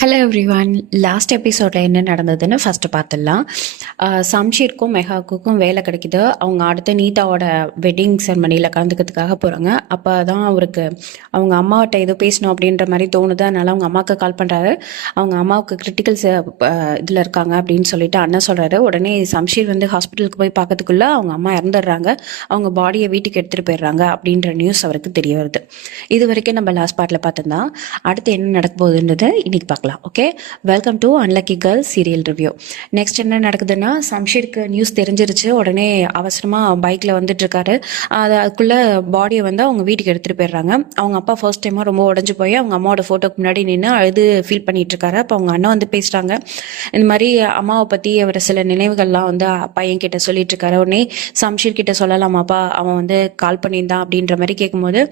Hello everyone. Last எபிசோடில் என்ன நடந்ததுன்னு ஃபஸ்ட்டு பார்த்துடலாம். சம்ஷீருக்கும் மெஹாக்குக்கும் வேலை கிடைக்குது. அவங்க அடுத்த நீதாவோட வெட்டிங் செரமனியில் கலந்துக்கிறதுக்காக போகிறாங்க. அப்போ தான் அவருக்கு அவங்க அம்மாவிட்ட ஏதோ பேசணும் அப்படின்ற மாதிரி தோணுது. அதனால் அவங்க அம்மாவுக்கு கால் பண்ணுறாரு. அவங்க அம்மாவுக்கு கிரிட்டிக்கல் இதில் இருக்காங்க அப்படின்னு சொல்லிட்டு அண்ணன் சொல்கிறாரு. உடனே சம்ஷீர் வந்து ஹாஸ்பிட்டலுக்கு போய் பார்க்கறதுக்குள்ளே அவங்க அம்மா இறந்துடுறாங்க. அவங்க பாடியை வீட்டுக்கு எடுத்துகிட்டு போயிடுறாங்க அப்படின்ற நியூஸ் அவருக்கு தெரிய வருது. இது வரைக்கும் நம்ம லாஸ்ட் பார்ட்டில் பார்த்துருந்தோம். அடுத்து என்ன நடக்க போகுதுன்றது இன்னைக்கு பார்க்கலாம். Okay, welcome to unlucky girl serial review. Next என்ன நடக்குதுன்னா, சம்ஷீருக்கு நியூஸ் தெரிஞ்சிருச்சு. உடனே அவசரமாக பைக்கில் வந்துட்டு இருக்காரு. அதுக்குள்ள பாடியை வந்து அவங்க வீட்டுக்கு எடுத்துகிட்டு போயிடுறாங்க. அவங்க அப்பா ஃபர்ஸ்ட் டைமாக ரொம்ப உடஞ்சு போய் அவங்க அம்மாவோட ஃபோட்டோக்கு முன்னாடி நின்று அழுது ஃபீல் பண்ணிட்டு இருக்காரு. அப்போ அவங்க அண்ணன் வந்து பேசுகிறாங்க. இந்த மாதிரி அம்மாவை பற்றி அவர் சில நினைவுகள்லாம் வந்து பையன் கிட்ட சொல்லிட்டு இருக்காரு. உடனே சம்ஷீர் கிட்ட சொல்லலாமாப்பா, அவன் வந்து கால் பண்ணியிருந்தான் அப்படின்ற மாதிரி கேட்கும்போது,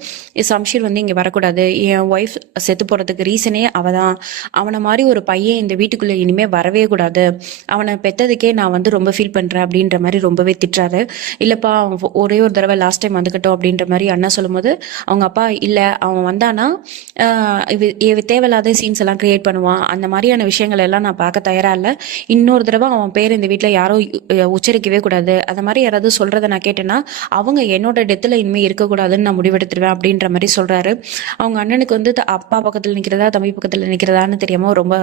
சம்ஷீர் வந்து இங்கே வரக்கூடாது, என் ஒய்ஃப் செத்து போகிறதுக்கு ரீசனே அவள் தான், அவனை மாதிரி ஒரு பையன் இந்த வீட்டுக்குள்ளே இனிமேல் வரவே கூடாது, அவனை பெற்றதுக்கே நான் வந்து ரொம்ப ஃபீல் பண்ணுறேன் அப்படின்ற மாதிரி ரொம்பவே திட்டுறாரு. இல்லைப்பா, அவன் ஒரே ஒரு தடவை லாஸ்ட் டைம் வந்துக்கிட்டோம் அப்படின்ற மாதிரி அண்ணா சொல்லும்போது, அவங்க அப்பா இல்லை, அவன் வந்தானா தேவையில்லாத சீன்ஸ் எல்லாம் கிரியேட் பண்ணுவான், அந்த மாதிரியான விஷயங்கள் எல்லாம் நான் பார்க்க தயாராக இல்லை, இன்னொரு தடவை அவன் பேர் இந்த வீட்டில் யாரும் உச்சரிக்கவே கூடாது, அந்த மாதிரி யாராவது சொல்கிறத நான் கேட்டேன்னா அவங்க என்னோட டெத்தில் இனிமேல் இருக்கக்கூடாதுன்னு நான் முடிவெடுத்துருவேன் அப்படின்ற மாதிரி சொல்கிறாரு. அவங்க அண்ணனுக்கு வந்து அப்பா பக்கத்தில் நிற்கிறதா தம்பி பக்கத்தில் நிற்கிறதான்னு தெரியாமல் ரொம்ப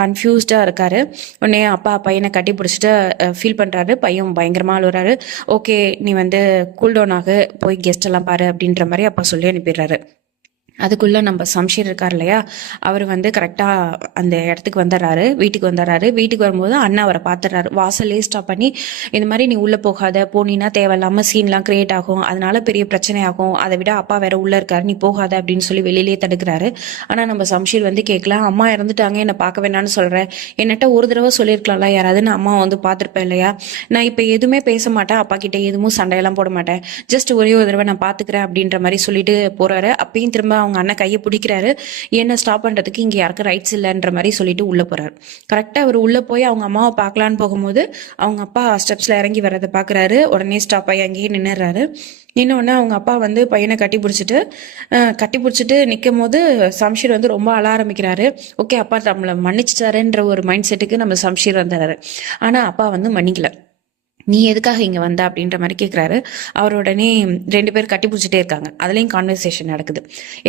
கன்ஃபியூஸ்டாக இருக்காரு. உடனே அப்பா பையனை கட்டி பிடிச்சிட்டு ஃபீல் பண்ணுறாரு. பையன் பயங்கரமாக அழுறாரு. ஓகே, நீ வந்து கூல்டவுன் ஆகு, போய் கெஸ்ட் எல்லாம் பாரு அப்படின்ற மாதிரி அப்பா சொல்லி அனுப்பிடுறாரு. அதுக்குள்ளே நம்ம சம்ஷீர் இருக்கார் இல்லையா, அவர் வந்து கரெக்டாக அந்த இடத்துக்கு வந்துடுறாரு. வீட்டுக்கு வந்துடுறாரு. வீட்டுக்கு வரும்போது அண்ணா அவரை பார்த்துடுறாரு. வாசல்லே ஸ்டாப் பண்ணி, இந்த மாதிரி நீ உள்ளே போகாத, போனீன்னா தேவையில்லாமல் சீன்லாம் கிரியேட் ஆகும், அதனால பெரிய பிரச்சனை ஆகும், அதை விட அப்பா வேற உள்ளே இருக்காரு, நீ போகாத அப்படின்னு சொல்லி வெளியிலே தடுக்கிறாரு. ஆனால் நம்ம சம்ஷீர் வந்து கேட்கலாம். அம்மா இறந்துட்டாங்க, என்னை பார்க்க வேணான்னு சொல்கிறேன், என்னட்ட ஒரு தடவை சொல்லியிருக்கலாம்ல யாராவது, அம்மா வந்து பார்த்துருப்பேன் இல்லையா, நான் இப்போ எதுவுமே பேச மாட்டேன், அப்பா கிட்ட எதுவும் சண்டையெல்லாம் போட மாட்டேன், ஜஸ்ட் ஒரே ஒரு தடவை நான் பார்த்துக்கிறேன் அப்படின்ற மாதிரி சொல்லிட்டு போறாரு. அப்பயும் திரும்ப அவங்க அண்ணன் கையை பிடிக்கிறாரு. என்ன ஸ்டாப் பண்றதுக்கு இங்க யாருக்கும் ரைட்ஸ் இல்லைன்ற மாதிரி சொல்லிட்டு உள்ள போறாரு. கரெக்டா அவர் உள்ள போய் அவங்க அம்மாவை பார்க்கலான்னு போகும்போது அவங்க அப்பா ஸ்டெப்ஸ்ல இறங்கி வர்றதை பாக்குறாரு. உடனே ஸ்டாப் ஆகி அங்கேயே நின்னுறாரு. இன்னொன்னு அவங்க அப்பா வந்து பையனை கட்டி பிடிச்சிட்டு நிற்கும் போது சம்ஷீர் வந்து ரொம்ப அழ ஆரம்பிக்கிறாரு. ஓகே, அப்பா நம்மளை மன்னிச்சிட்டாருன்ற ஒரு மைண்ட் செட்டுக்கு நம்ம சம்ஷீர் வந்துடுறாரு. ஆனா அப்பா வந்து மன்னிக்கல. நீ எதுக்காக இங்கே வந்த அப்படின்ற மாதிரி கேட்குறாரு. அவர் உடனே ரெண்டு பேர் கட்டி பிடிச்சிட்டே இருக்காங்க. அதுலேயும் கான்வர்சேஷன் நடக்குது.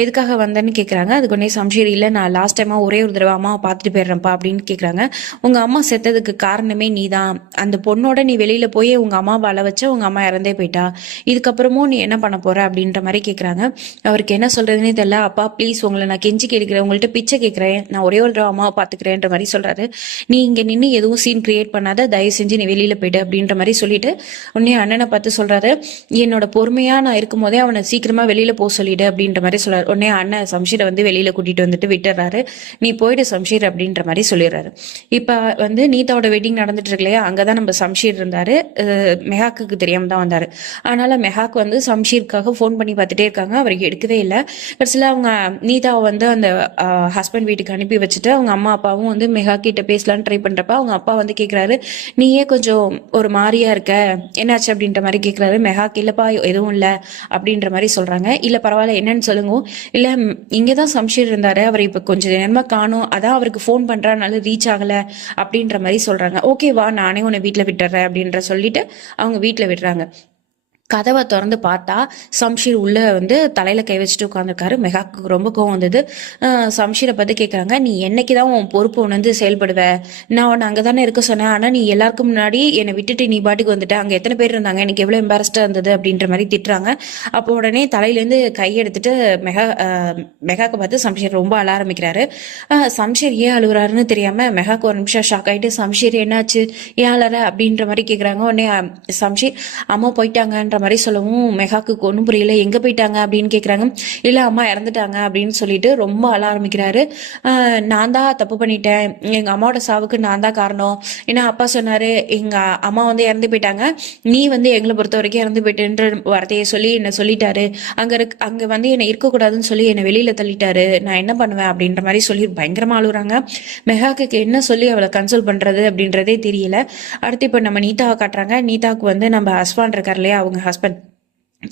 எதுக்காக வந்தேன்னு கேட்குறாங்க. அதுக்கு உடனே சம்ஷீர் இல்லை, நான் லாஸ்ட் டைமாக ஒரே ஒரு தடவை அம்மாவை பார்த்துட்டு போயிடுறேன்ப்பா அப்படின்னு கேட்குறாங்க. உங்கள் அம்மா செத்ததுக்கு காரணமே நீ தான், அந்த பொண்ணோட நீ வெளியில் போய் உங்கள் அம்மாவை அழ வச்ச, உங்கள் அம்மா இறந்தே போயிட்டா, இதுக்கப்புறமும் நீ என்ன பண்ண போற அப்படின்ற மாதிரி கேட்குறாங்க. அவருக்கு என்ன சொல்கிறதுனே தெரியல. அப்பா ப்ளீஸ், உங்களை நான் கெஞ்சி கேட்குறேன், உங்கள்கிட்ட பிச்சை கேட்குறேன், நான் ஒரே ஒரு தடவை அம்மாவை பார்த்துக்கிறேன்ற மாதிரி சொல்கிறாரு. நீ இங்கே நின்று எதுவும் சீன் கிரியேட் பண்ணாத, தயவு செஞ்சு நீ வெளியில் போயிடு அப்படின்ற மாதிரி சொல்லிட்டு உடனே அண்ணனை பார்த்து சொல்றாரு, என்னோட பொறுமையா நான் இருக்கும் போதே அவனை சீக்கிரமா வெளியில போக சொல்லிடு அப்படின்ற மாதிரி சொல்றாரு. உடனே அண்ணன் சம்ஷீரை வந்து வெளியில கூட்டிட்டு வந்துட்டு விட்டுறாரு. நீ போயிடு சம்ஷீர் அப்படின்ற மாதிரி சொல்லிடுறாரு. இப்ப வந்து நீதாவோட வெட்டிங் நடந்துட்டு இருக்கு இல்லையா, அங்கதான் நம்ம சம்ஷீர் இருந்தாரு. மெஹாக்கு தெரியாம தான் வந்தாரு. அதனால மெஹாக்கு வந்து சம்ஷீருக்காக போன் பண்ணி பார்த்துட்டே இருக்காங்க. அவருக்கு எடுக்கவே இல்லை. கடைசியில் அவங்க நீதாவை வந்து அந்த ஹஸ்பண்ட் வீட்டுக்கு அனுப்பி வச்சுட்டு அவங்க அம்மா அப்பாவும் வந்து மெஹா கிட்ட பேசலான்னு ட்ரை பண்றப்ப அவங்க அப்பா வந்து கேட்கிறாரு, நீயே கொஞ்சம் ஒரு மாதிரியா இருக்க, என்னாச்சு அப்படின்ற மாதிரி கேட்குறாரு. மெஹாக்கு இல்லப்பா எதுவும் இல்லை அப்படின்ற மாதிரி சொல்றாங்க. இல்லை பரவாயில்ல, என்னன்னு சொல்லுங்க. இல்லை, இங்கே தான் சம்ஷீர் இருந்தாரு, அவர் இப்போ கொஞ்சம் நேரமாக காணும், அதான் அவருக்கு ஃபோன் பண்ணுறானால ரீச் ஆகலை அப்படின்ற மாதிரி சொல்றாங்க. ஓகே வா, நானே உன்னை வீட்டில் விட்டுறேன் அப்படின்ற சொல்லிட்டு அவங்க வீட்டில் விடுறாங்க. கதவை திறந்து பார்த்தா சம்ஷீர் உள்ள வந்து தலையில கை வச்சுட்டு உட்காந்துருக்காரு. மெஹாக்கு ரொம்ப கோவம் வந்தது. சம்ஷீரை பார்த்து கேட்குறாங்க, நீ என்னைக்குதான் உன் பொறுப்பு உணர்ந்து செயல்படுவ, நான் உன்னை அங்கே தானே இருக்க சொன்னேன், ஆனால் நீ எல்லாருக்கும் முன்னாடி என்னை விட்டுட்டு நீ பாட்டுக்கு வந்துட்ட, அங்கே எத்தனை பேர் இருந்தாங்க, எனக்கு எவ்வளோ எம்பாரஸ்டாக இருந்தது அப்படின்ற மாதிரி திட்டுறாங்க. அப்போ உடனே தலையிலேருந்து கை எடுத்துட்டு மெஹாக்கு பார்த்து சம்ஷீர் ரொம்ப அழ ஆரம்பிக்கிறாரு. சம்ஷீர் ஏன் அழுகுறாருன்னு தெரியாம மெஹாக்கு ஒரு நிமிஷம் ஷாக் ஆகிட்டு, சம்ஷீர் என்னாச்சு, ஏன் அழற அப்படின்ற மாதிரி கேட்குறாங்க. உடனே சம்ஷீர் அம்மா போயிட்டாங்கன்ற மாதிரி சொல்லவும் மெஹாக்கு ஒன்றும் புரியல. எங்க போயிட்டாங்க அப்படின்னு கேட்குறாங்க. இல்ல அம்மா இறந்துட்டாங்க அப்படின்னு சொல்லிட்டு ரொம்ப அழ ஆரம்பிக்கிறாரு. நான் தான் தப்பு பண்ணிட்டேன், எங்க அம்மாவோட சாவுக்கு நான் தான் காரணம், ஏன்னா அப்பா சொன்னாரு எங்க அம்மா வந்து இறந்து போயிட்டாங்க, நீ வந்து எங்களை பொறுத்த வரைக்கும் இறந்து போயிட்டுன்ற வார்த்தையை சொல்லி என்ன சொல்லிட்டாரு, அங்க வந்து என்னை இருக்கக்கூடாதுன்னு சொல்லி என்னை வெளியில தள்ளிட்டாரு, நான் என்ன பண்ணுவேன் அப்படின்ற மாதிரி சொல்லி பயங்கரமா அழுகுறாங்க. மெஹாக்கு என்ன சொல்லி அவளை கன்சோல் பண்றது அப்படின்றதே தெரியல. அடுத்து இப்ப நம்ம நீதாவை காட்டுறாங்க. நீதாவுக்கு வந்து நம்ம ஹஸ்பண்ட் இருக்கார் இல்லையா, அவங்க ஹஸ்பண்ட்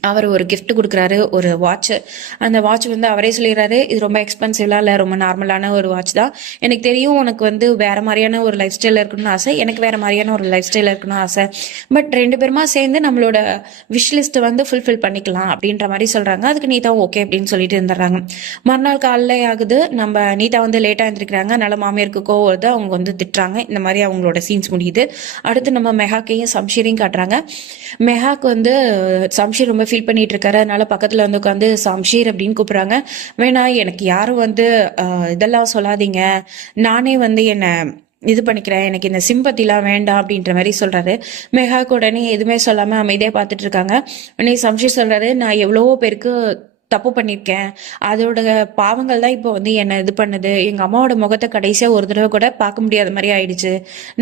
அவர் ஒரு gift கொடுக்குறாரு, ஒரு வாட்ச். அந்த வாட்ச் வந்து அவரே சொல்லிடுறாரு, இது ரொம்ப எக்ஸ்பென்சிவ்லாம் இல்லை, ரொம்ப நார்மலான ஒரு வாட்ச் தான். எனக்கு தெரியும் உனக்கு வந்து வேற மாதிரியான ஒரு லைஃப் ஸ்டைலில் இருக்கணும்னு ஆசை, எனக்கு வேற மாதிரியான ஒரு லைஃப் ஸ்டைலில் இருக்கணும்னு ஆசை. பட் ரெண்டு பேருமா சேர்ந்து நம்மளோட விஷ் லிஸ்ட்டை வந்து ஃபுல்ஃபில் பண்ணிக்கலாம் அப்படின்ற மாதிரி சொல்கிறாங்க. அதுக்கு நீதா ஓகே அப்படின்னு சொல்லிட்டு இருந்துடுறாங்க. மறுநாள் காலைல ஆகுது, நம்ம நீதா வந்து லேட்டாக இருந்திருக்கிறாங்க. அதனால மாமியாருக்கு கோவம் வருது, அவங்க வந்து திட்டுறாங்க. இந்த மாதிரி அவங்களோட சீன்ஸ் முடியுது. அடுத்து நம்ம மெஹாக்கையும் சம்ஷீரையும் காட்டுறாங்க. மெஹாக்கு வந்து சம்ஷீர் ரொம்ப ஃபீல் பண்ணிட்டு இருக்காரு. அதனால பக்கத்துல வந்து உட்காந்து சம்ஷீர் அப்படின்னு கூப்பிடுறாங்க. வேணா, எனக்கு யாரும் வந்து இதெல்லாம் சொல்லாதீங்க, நானே வந்து என்ன இது பண்ணிக்கிறேன், எனக்கு இந்த சிம்பத்திலாம் வேண்டாம் அப்படின்ற மாதிரி சொல்றாரு. மெஹாக்கு உடனே எதுவுமே சொல்லாம அமைதியா பார்த்துட்டு இருக்காங்க. உடனே சம்ஷீர் சொல்றாரு, நான் எவ்வளவோ பேருக்கு தப்பு பண்ணியிருக்கேன், அதோட பாவங்கள் தான் இப்போ வந்து என்னை இது பண்ணுது. எங்கள் அம்மாவோட முகத்தை கடைசியாக ஒரு தடவை கூட பார்க்க முடியாத மாதிரி ஆயிடுச்சு.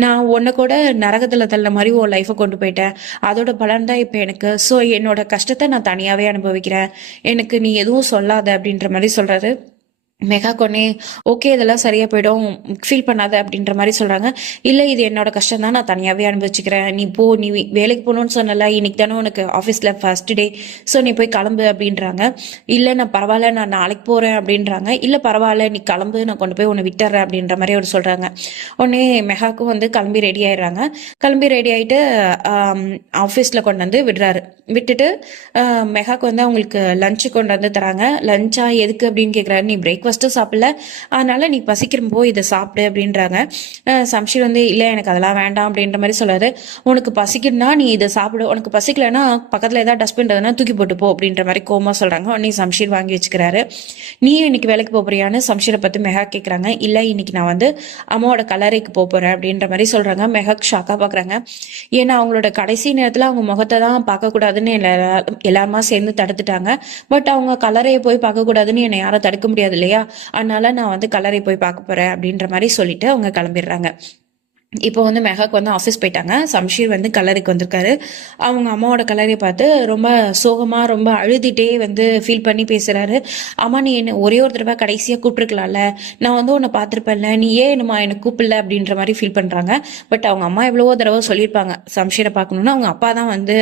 நான் உன்னை கூட நரகத்தில் தள்ள மாதிரி உன் லைஃப்பை கொண்டு போயிட்டேன். அதோட பலன் தான் இப்போ எனக்கு. ஸோ என்னோட கஷ்டத்தை நான் தனியாகவே அனுபவிக்கிறேன், எனக்கு நீ எதுவும் சொல்லாத அப்படின்ற மாதிரி சொல்கிறாரு. மெகா கொன்னே ஓகே, இதெல்லாம் சரியா போயிடும், ஃபீல் பண்ணாத அப்படின்ற மாதிரி சொல்றாங்க. இல்லை, இது என்னோட கஷ்டம் தான், நான் தனியாகவே அனுபவிச்சுக்கிறேன். நீ போ, நீ வேலைக்கு போகணும்னு சொன்னல, இன்னைக்கு தானே உனக்கு ஆஃபீஸில் ஃபர்ஸ்ட் டே, ஸோ நீ போய் கிளம்பு அப்படின்றாங்க. இல்லை, நான் பரவாயில்ல, நான் நாளைக்கு போகிறேன் அப்படின்றாங்க. இல்லை பரவாயில்ல, நீ கிளம்பு, நான் கொண்டு போய் உன்னை விட்டுறேன் அப்படின்ற மாதிரி அவர் சொல்கிறாங்க. உடனே மெகாக்கும் வந்து கிளம்பி ரெடி ஆயிடுறாங்க. கிளம்பி ரெடி ஆகிட்டு ஆஃபீஸில் கொண்டு வந்து விடுறாரு. விட்டுட்டு மெகாக்கு வந்து அவங்களுக்கு லஞ்சு கொண்டு வந்து தராங்க. லஞ்சா எதுக்கு அப்படின்னு கேட்குறாரு. நீ பிரேக்ஃபாஸ்ட்டும் சாப்பிடல, அதனால நீ பசிக்கிறப்போ இதை சாப்பிடு அப்படின்றாங்க. சம்ஷீர் வந்து இல்லை, எனக்கு அதெல்லாம் வேண்டாம் அப்படின்ற மாதிரி சொல்லாது. உனக்கு பசிக்கணும்னா நீ இதை சாப்பிடு, உனக்கு பசிக்கலன்னா பக்கத்தில் ஏதாவது டஸ்ட்பின் இருந்ததுன்னா தூக்கி போட்டு போ அப்படின்ற மாதிரி கோமா சொல்கிறாங்க. உடனே சம்ஷீர் வாங்கி வச்சுக்கிறாரு. நீயும் இன்னைக்கு வேலைக்கு போறியான்னு சம்ஷீரை பற்றி மெகா கேட்குறாங்க. இல்லை, இன்னைக்கு நான் வந்து அம்மாவோட கல்லறைக்கு போகிறேன் அப்படின்ற மாதிரி சொல்கிறாங்க. மெகாக் ஷாக்காக பார்க்குறாங்க. ஏன்னா அவங்களோட கடைசி நேரத்தில் அவங்க முகத்தை தான் பார்க்கக்கூடாதுன்னு எல்லாருமா சேர்ந்து தடுத்துட்டாங்க. பட் அவங்க கல்லறையை போய் பார்க்கக்கூடாதுன்னு என்னை யாரும் தடுக்க முடியாது இல்லையா, அதனால நான் வந்து கல்லறை போய் பார்க்க போறேன் அப்படின்ற மாதிரி சொல்லிட்டு அவங்க கிளம்பிடுறாங்க. இப்போ வந்து மெஹாக் வந்து ஆஃபீஸ் போயிட்டாங்க. சம்ஷீர் வந்து கல்லறைக்கு வந்திருக்காரு. அவங்க அம்மாவோட கல்லறையை பார்த்து ரொம்ப சோகமாக, ரொம்ப அழுதுகிட்டே வந்து ஃபீல் பண்ணி பேசுகிறாரு. அம்மா, நீ என்ன ஒரே ஒரு தடவை கடைசியாக கூப்பிட்டுருக்கலாம்ல, நான் வந்து உன்னை பார்த்துருப்பேன்ல, நீ ஏன் என்னம்மா எனக்கு கூப்பிடல அப்படின்ற மாதிரி ஃபீல் பண்ணுறாங்க. பட் அவங்க அம்மா எவ்வளவோ தடவை சொல்லியிருப்பாங்க சம்ஷீரை பார்க்கணுன்னா, அவங்க அப்பா தான் வந்து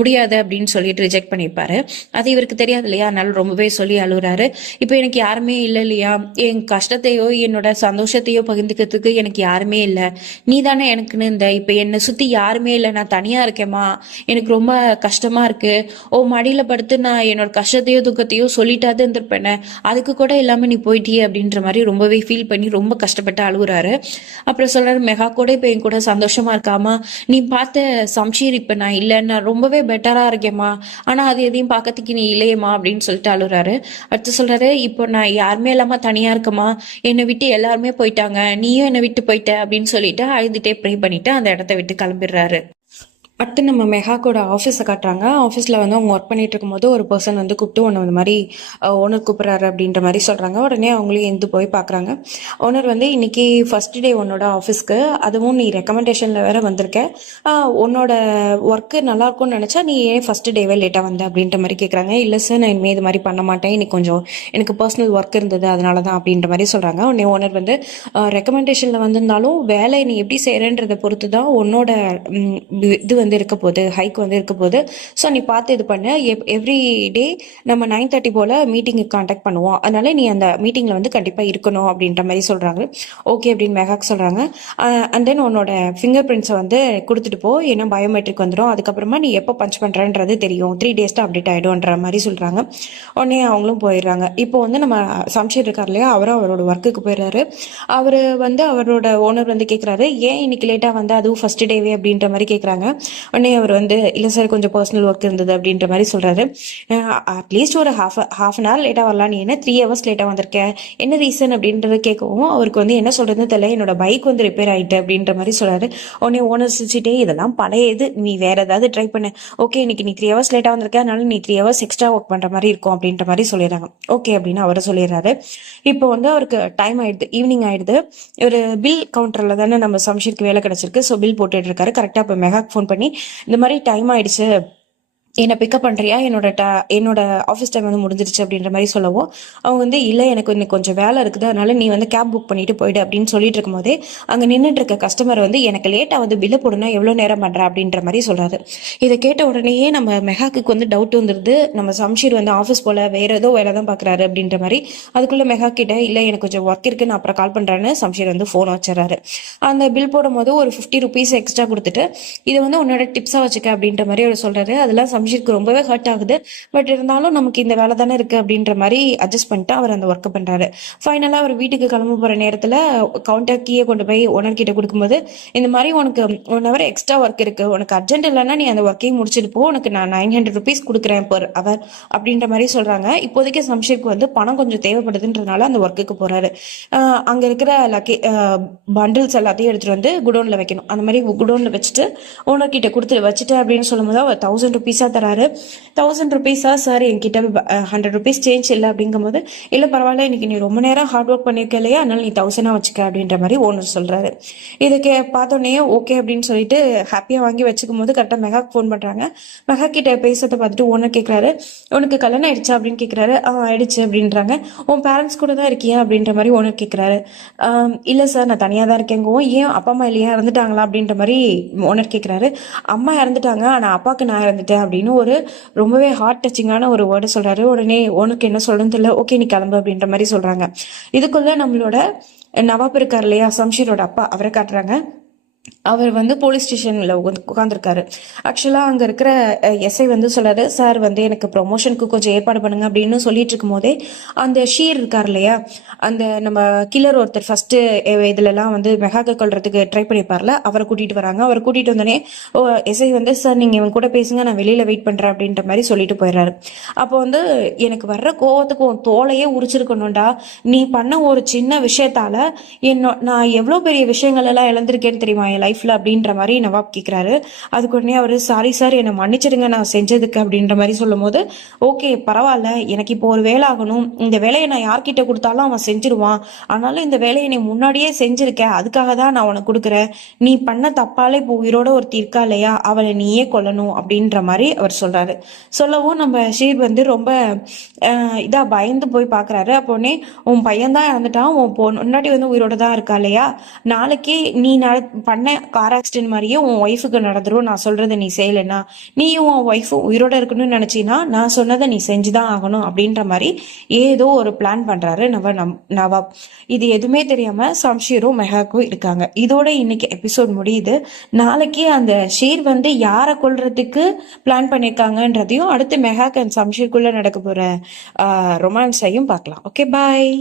முடியாது அப்படின்னு சொல்லிட்டு ரிஜெக்ட் பண்ணியிருப்பாரு. அது இவருக்கு தெரியாது இல்லையா, அதனால ரொம்பவே சொல்லி அழுகுறாரு. இப்போ எனக்கு யாருமே இல்லை இல்லையா, என் கஷ்டத்தையோ என்னோட சந்தோஷத்தையோ பகிர்ந்துக்கிறதுக்கு எனக்கு யாருமே இல்லை, நீ தானே எனக்குன்னு இந்த இப்போ என்னை சுற்றி யாருமே இல்லை, நான் தனியாக இருக்கேம்மா, எனக்கு ரொம்ப கஷ்டமாக இருக்கு. ஓ மடியில் படுத்து நான் என்னோட கஷ்டத்தையோ துக்கத்தையோ சொல்லிட்டாது இருந்திருப்பேனே, அதுக்கு கூட இல்லாமல் நீ போயிட்டியே அப்படின்ற மாதிரி ரொம்பவே ஃபீல் பண்ணி ரொம்ப கஷ்டப்பட்டு அழுகுறாரு. அப்புறம் சொல்கிறாரு, மெகா கூட இப்போ என் கூட சந்தோஷமாக இருக்காமா, நீ பார்த்த சம்ஷீர் இப்போ நான் இல்லை, நான் ரொம்பவே பெட்டராக இருக்கேம்மா, ஆனால் அது எதையும் பார்க்கறதுக்கு நீ இல்லையம்மா அப்படின்னு சொல்லிட்டு அழுகுறாரு. அடுத்து சொல்கிறாரு, இப்போ நான் யாருமே இல்லாமல் தனியாக இருக்கமா, என்னை விட்டு எல்லாருமே போயிட்டாங்க, நீயும் என்னை விட்டு போயிட்ட அப்படின்னு சொல்லிட்டு அழுதுட்டே ப்ரே பண்ணிட்டு அந்த இடத்த விட்டு கிளம்பிடுறாரு. அடுத்து நம்ம மெஹாக்கோட ஆஃபீஸை காட்டுறாங்க. ஆஃபீஸில் வந்து அவங்க ஒர்க் பண்ணிட்டு இருக்கும்போது ஒரு பர்சன் வந்து கூப்பிட்டு ஒன்று இந்த மாதிரி ஓனர் கூப்பிட்றாரு அப்படின்ற மாதிரி சொல்கிறாங்க. உடனே அவங்களையும் எழுந்து போய் பார்க்குறாங்க. ஓனர் வந்து இன்னைக்கு ஃபர்ஸ்ட் டே உன்னோட ஆஃபீஸ்க்கு, அதுவும் நீ ரெக்கமெண்டேஷனில் வேற வந்திருக்க, உன்னோட ஒர்க்கு நல்லா இருக்கும்னு நினச்சா நீ ஏன் ஃபர்ஸ்ட் டேவே லேட்டாக வந்த அப்படின்ற மாதிரி கேட்குறாங்க. இல்லை சார், நான் இனிமேல் இது மாதிரி பண்ண மாட்டேன், இன்னைக்கு கொஞ்சம் எனக்கு பர்சனல் ஒர்க் இருந்தது அதனால தான் அப்படின்ற மாதிரி சொல்கிறாங்க. உடனே ஓனர் வந்து ரெக்கமெண்டேஷனில் வந்திருந்தாலும் வேலை நீ எப்படி செய்கிறன்றதை பொறுத்து தான் உன்னோட இது வந்து இருக்க போகுது, ஹைக் வந்து இருக்க போகுது. ஸோ நீ பார்த்து இது பண்ணு, எவ்ரி டே நம்ம 9:30 போல் மீட்டிங்குக்கு கான்டாக்ட் பண்ணுவோம், அதனால நீ அந்த மீட்டிங்கில் வந்து கண்டிப்பாக இருக்கணும் அப்படின்ற மாதிரி சொல்கிறாங்க. ஓகே அப்படின்னு மெஹாக் சொல்கிறாங்க. அண்ட் தென் உன்னோட ஃபிங்கர் பிரிண்ட்ஸை வந்து கொடுத்துட்டு போ, ஏன்னா பயோமெட்ரிக் வந்துடும், அதுக்கப்புறமா நீ எப்போ பஞ்ச் பண்ணுறன்றது தெரியும், 3 டேஸ்ட்டு அப்டேட் ஆகிடும்ன்ற மாதிரி சொல்கிறாங்க. உடனே அவங்களும் போயிடுறாங்க. இப்போ வந்து நம்ம சம்ஷீர் இருக்கார் இல்லையா, அவரும் அவரோட ஒர்க்குக்கு போயிடுறாரு. அவர் வந்து அவரோட ஓனர் வந்து கேட்குறாரு, ஏன் இன்னைக்கு லேட்டாக வந்து அதுவும் ஃபர்ஸ்ட் டேவே அப்படின்ற மாதிரி கேட்குறாங்க. உடனே அவர் வந்து இல்லை சார், கொஞ்சம் பர்சனல் ஒர்க் இருந்தது அப்படின்ற மாதிரி சொல்கிறாரு. அட்லீஸ்ட் ஒரு ஹாஃப் அன் ஹவர் லேட்டாக வரலாம், நீ என்ன 3 ஹவர்ஸ் லேட்டாக வந்திருக்க, என்ன ரீசன் அப்படின்றத கேட்கவும் அவருக்கு வந்து என்ன சொல்கிறதுன்னு தெரியல, என்னோட பைக் வந்து ரிப்பேர் ஆகிட்டு அப்படின்ற மாதிரி சொல்கிறாரு. உடனே ஓனர் சிரிச்சிட்டே, இதெல்லாம் பழைய இது, நீ வேற ஏதாவது ட்ரை பண்ணு, ஓகே இன்னைக்கு நீ 3 ஹவர்ஸ் லேட்டாக வந்திருக்க, அதனால நீ 3 ஹவர்ஸ் எக்ஸ்ட்ரா ஒர்க் பண்ணுற மாதிரி இருக்கும் அப்படின்ற மாதிரி சொல்லிடுறாங்க. ஓகே அப்படின்னு அவரை சொல்லிடுறாரு. இப்போ வந்து அவருக்கு டைம் ஆயிடுது, ஈவினிங் ஆயிடுது. ஒரு பில் கவுண்டரில் தானே நம்ம சம்ஷீருக்கு வேலை கிடச்சிருக்கு, ஸோ பில் போட்டுட்டு இருக்காரு. கரெக்டாக இப்போ மெகாக்கு ஃபோன் பண்ணி இந்த மாதிரி டைம் ஆயிடுச்சு, என்னை பிக்கப் பண்ணுறியா, என்னோட ஆஃபீஸ் டைம் வந்து முடிஞ்சிருச்சு அப்படின்ற மாதிரி சொல்லவும், அவங்க வந்து இல்லை எனக்கு இன்னைக்கு கொஞ்சம் வேலை இருக்குது, அதனால நீ வந்து கேப் புக் பண்ணிட்டு போயிடு அப்படின்னு சொல்லிட்டு இருக்கும்போதே அங்கே நின்றுட்டு இருக்க கஸ்டமர் வந்து எனக்கு லேட்டாக வந்து பில்லு போடுனா எவ்வளோ நேரம் பண்ணுற அப்படின்ற மாதிரி சொல்கிறாரு. இதை கேட்ட உடனேயே நம்ம மெகாக்கு வந்து டவுட் வந்துடுது, நம்ம சம்ஷீர் வந்து ஆஃபீஸ் போல் வேற ஏதோ வேலை தான் பார்க்குறாரு அப்படின்ற மாதிரி. அதுக்குள்ளே மெகா கிட்ட இல்லை எனக்கு கொஞ்சம் ஒர்க் இருக்குது நான் அப்புறம் கால் பண்ணுறேன்னு சம்ஷீர் வந்து ஃபோன் வச்சிடறாரு. அந்த பில் போடும்போது ஒரு 50 ருபீஸ் எக்ஸ்ட்ரா கொடுத்துட்டு இதை வந்து உன்னோட டிப்ஸாக வச்சுக்க அப்படின்ற மாதிரி அவர் சொல்கிறாரு. அதெல்லாம் சம்ஷீருக்கு ரொம்பவே ஹர்ட் ஆகுது. பட் இருந்தாலும் நமக்கு இந்த வேலை தானே இருக்குது அப்படின்ற மாதிரி அட்ஜஸ்ட் பண்ணிட்டு அவர் அந்த ஒர்க்கை பண்ணுறாரு. ஃபைனலாக அவர் வீட்டுக்கு கிளம்ப போகிற நேரத்தில் கவுண்டர் கீயை கொண்டு போய் ஓனர் கிட்ட கொடுக்கும்போது, இந்த மாதிரி உனக்கு 1 hour எக்ஸ்ட்ரா ஒர்க் இருக்குது, உனக்கு அர்ஜென்ட் இல்லைன்னா நீ அந்த ஒர்க்கையும் முடிச்சுட்டு போ, உனக்கு நான் 900 ருபீஸ் கொடுக்குறேன் per hour அப்படின்ற மாதிரி சொல்கிறாங்க. இப்போதைக்கு சம்ஷீருக்கு வந்து பணம் கொஞ்சம் தேவைப்படுதுன்றதுனால அந்த ஒர்க்குக்கு போகிறாரு. அங்கே இருக்கிற பண்டில்ஸ் எல்லாத்தையும் எடுத்துகிட்டு வந்து குடோனில் வைக்கணும். அந்த மாதிரி குடோனில் வச்சுட்டு ஓனர் கிட்ட கொடுத்து வச்சுட்டு அப்படின்னு சொல்லும்போது அவர் 1000 ருபீஸாக தராரு. 1000 ருபீஸா சார், என்கிட்ட 100 ருபீஸ் சேஞ்ச் இல்லை அப்படிங்கும்போது, இல்லை பரவாயில்ல இன்னைக்கு நீ ரொம்ப நேரம் ஹார்ட் ஒர்க் பண்ணியிருக்க இல்லையா, அதனால நீ 1000 வச்சுக்க அப்படின்ற மாதிரி ஓனர் சொல்றாரு. இதுக்கு பார்த்தோன்னே ஓகே அப்படின்னு சொல்லிட்டு ஹாப்பியாக வாங்கி வச்சுக்கும் போது கரெக்டாக மெகாக்கு ஃபோன் பண்ணுறாங்க. மெகா கிட்ட பேசுறதை பார்த்துட்டு ஓனர் கேட்குறாரு, உனக்கு கல்யாணம் ஆயிடுச்சா அப்படின்னு கேட்குறாரு. ஆயிடுச்சு அப்படின்றாங்க. உன் பேரண்ட்ஸ் கூட தான் இருக்கியா அப்படின்ற மாதிரி ஓனர் கேட்குறாரு. இல்லை சார் நான் தனியாக தான் இருக்கேங்கவும், ஏன் அப்பா அம்மா இல்லையா இறந்துட்டாங்களா அப்படின்ற மாதிரி ஓனர் கேட்குறாரு. அம்மா இறந்துட்டாங்க ஆனால் அப்பாவுக்கு நான் இறந்துட்டேன் அப்படின்னு ஒரு ரொம்பவே ஹார்ட் டச்சிங்கான ஒரு வேர்டு சொல்றாரு. உடனே உனக்கு என்ன சொல்றதுன்னு தெரியல, ஓகே நீ கிளம்பு அப்படின்ற மாதிரி சொல்றாங்க. இதுக்குள்ள நம்மளோட நவாப் இருக்கார் இல்லையா, சம்ஷீரோட அப்பா, அவரை காட்டுறாங்க. அவர் வந்து போலீஸ் ஸ்டேஷன்ல உட்காந்துருக்காரு. ஆக்சுவலா அங்க இருக்கிற எஸ்ஐ வந்து சொல்றாரு, சார் வந்து எனக்கு ப்ரொமோஷனுக்கு கொஞ்சம் ஏற்பாடு பண்ணுங்க அப்படின்னு சொல்லிட்டு இருக்கும் போதே அந்த ஷீர் இருக்கார் இல்லையா, அந்த நம்ம கில்லர் ஒருத்தர் ஃபர்ஸ்ட் இதுல எல்லாம் வந்து மெகாக்க கொள்றதுக்கு ட்ரை பண்ணிருப்பார்ல, அவரை கூட்டிட்டு வராங்க. அவரை கூட்டிட்டு வந்தோடனே எஸ்ஐ வந்து, சார் நீங்க இவன் கூட பேசுங்க நான் வெளியில வெயிட் பண்றேன் அப்படின்ற மாதிரி சொல்லிட்டு போயிடுறாரு. அப்போ வந்து எனக்கு வர்ற கோவத்துக்கு உன் தோலையே உரிச்சிருக்கணும்டா, நீ பண்ண ஒரு சின்ன விஷயத்தால நான் எவ்வளவு பெரிய விஷயங்கள் எல்லாம் இழந்திருக்கேன்னு தெரியுமா என் லைஃப்ல அப்படின்ற மாதிரி நவாப் கேட்கிறாரு. அதுக்கு உடனே அவரு, சாரி சார் என்னை மன்னிச்சிடுங்க நான் செஞ்சதுக்கு அப்படின்ற மாதிரி சொல்லும் போது, ஓகே பரவாயில்ல, எனக்கு இப்போ ஒரு வேலை ஆகணும், இந்த வேலையை நான் யார்கிட்ட கொடுத்தாலும் அவன் செஞ்சிருவான், ஆனாலும் இந்த வேலையை நீ முன்னாடியே செஞ்சிருக்க, அதுக்காக தான் நான் உனக்கு கொடுக்குறேன், நீ பண்ண தப்பாலே இப்போ உயிரோட ஒருத்தி இருக்கா இல்லையா, அவளை நீயே கொல்லணும் அப்படின்ற மாதிரி அவர் சொல்றாரு. சொல்லவும் நம்ம ஷீர் வந்து ரொம்ப இதா பயந்து போய் பாக்குறாரு. அப்போனே, உன் பையன் தான் இறந்துட்டான், உன் முன்னாடி வந்து உயிரோட தான் இருக்கா இல்லையா, நாளைக்கு நீ பண்ண கார் ஆக்சிடென்ட் மாதிரியே உன் ஒய்ஃபுக்கு நடந்துரும், நான் சொல்றதை நீ செய்யலைன்னா, நீயும் உன் ஒய்ஃபும் உயிரோட இருக்கணும்னு நினைச்சினா நான் சொன்னதை நீ செஞ்சுதான் ஆகணும் அப்படின்ற மாதிரி ஏதோ ஒரு பிளான் பண்றாரு நவாப். இது எதுவுமே தெரியாம சம்ஷீரும் மெஹாக்கும் இருக்காங்க. இதோட இன்னைக்கு எபிசோட் முடியுது. நாளைக்கு அந்த ஷீர் வந்து யாரை கொல்றதுக்கு பிளான் பண்ணிருக்காங்கன்றதையும், அடுத்து மெஹாக் அண்ட் சம்ஷீருக்குள்ள நடக்க போற ரொமான்ஸையும் பார்க்கலாம். Okay bye.